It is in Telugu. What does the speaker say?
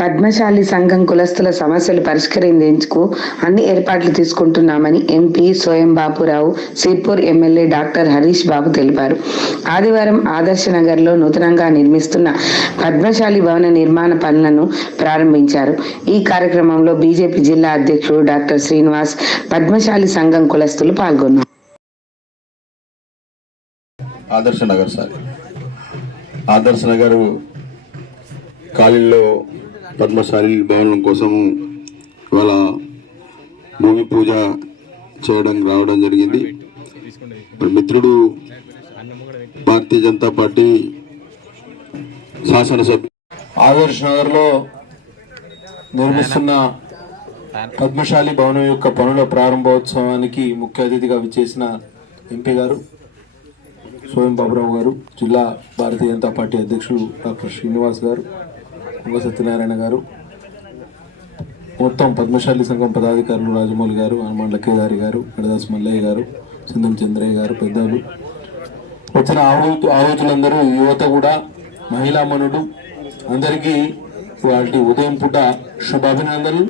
పద్మశాలి సంఘం కులస్తుల సమస్యలు పరిష్కరించేందుకు అన్ని ఏర్పాట్లు తీసుకుంటున్నామని MP Soyam Bapurao, Sirpur MLA doctor Harish Babu తెలిపారు. ఆదివారం ఆదర్శ నగర్లో నూతనంగా నిర్మిస్తున్న పద్మశాలి భవన నిర్మాణ పనులను ప్రారంభించారు. ఈ కార్యక్రమంలో బీజేపీ జిల్లా అధ్యక్షుడు డాక్టర్ శ్రీనివాస్, పద్మశాలి సంఘం కులస్తులు పాల్గొన్నారు. ఆదర్శ నగర్ కాలనీలో పద్మశాలి భవనం కోసము ఇవాళ భూమి పూజ చేయడానికి రావడం జరిగింది. మిత్రుడు భారతీయ జనతా పార్టీ శాసనసభ్యుడు ఆదర్శ నగర్లో నిర్మిస్తున్న పద్మశాలి భవనం యొక్క పనుల ప్రారంభోత్సవానికి ముఖ్య అతిథిగా విచ్చేసిన ఎంపీ గారు సోయం బాబురావు గారు, జిల్లా భారతీయ జనతా పార్టీ అధ్యక్షులు డాక్టర్ శ్రీనివాస్ గారు, పొంగ సత్యనారాయణ గారు, మొత్తం పద్మశాలి సంఘం పదాధికారులు రాజమౌళి గారు, హనుమాన్ లక్కేదారి గారు, గడదాస్ మల్లయ్య గారు, సింధం చంద్రయ్య గారు, పెద్దలు, వచ్చిన ఆహుతులందరూ, యువత కూడా, మహిళామణులు అందరికీ వాటి ఉదయం పూట శుభాభినందనలు.